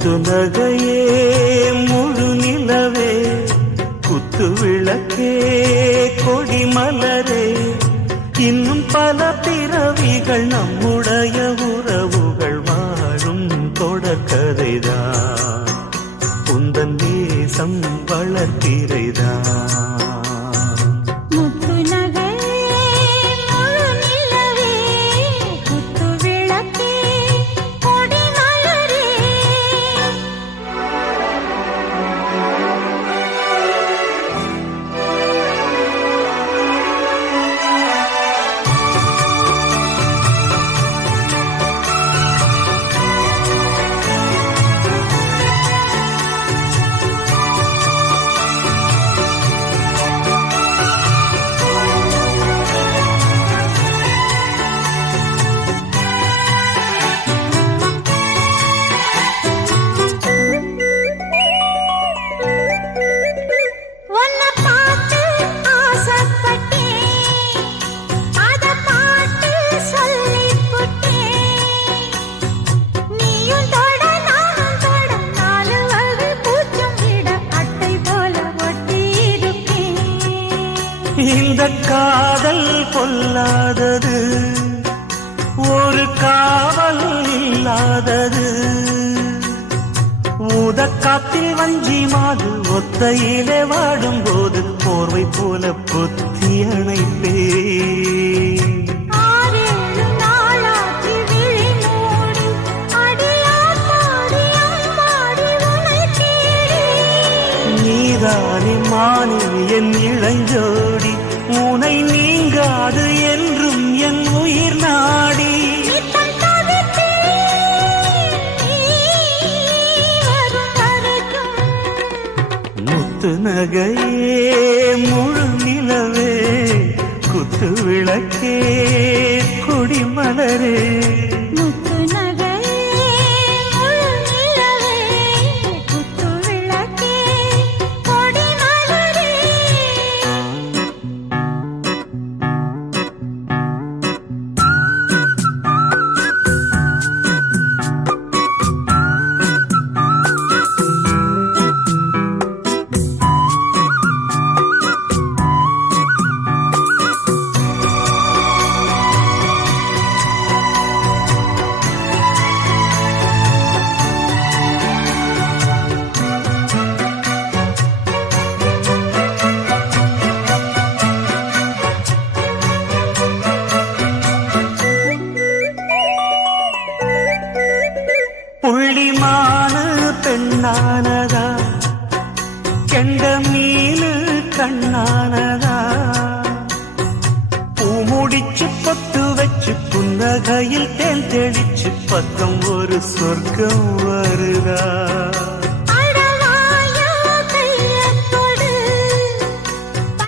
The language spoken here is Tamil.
முத்து நகையே முழு நிலவே குத்து விளக்கே கொடி மலரே இன்னும் பல பிறவிகள் நம்முடைய உறவுகள் வாழும் தொடர்கதைதான் உந்தன் தேசம் வளர்த்திரைதான் இந்த காதல் பொல்லாதது ஒரு காவல் இல்லாதது ஊதக்காத்தில் வஞ்சி மாது ஒத்தையிலே வாடும் போது போர்வை போல பொத்தி அணைப்பே நீதானே மானே என் இளஞ்சோடி உனை நீங்காது என்றும் என் உயிர் நாடி முத்து நகையே முழு நிலவே குத்து விளக்கே கொடி மலரே புள்ளிமானு பெண்ணானதா கெண்ட மீனு கண்ணானதா பூமுடிச்சு பொட்டு வச்சு புன்னகையில் தேன் தெளிச்சு பக்கம் ஒரு சொர்க்கம் வருதா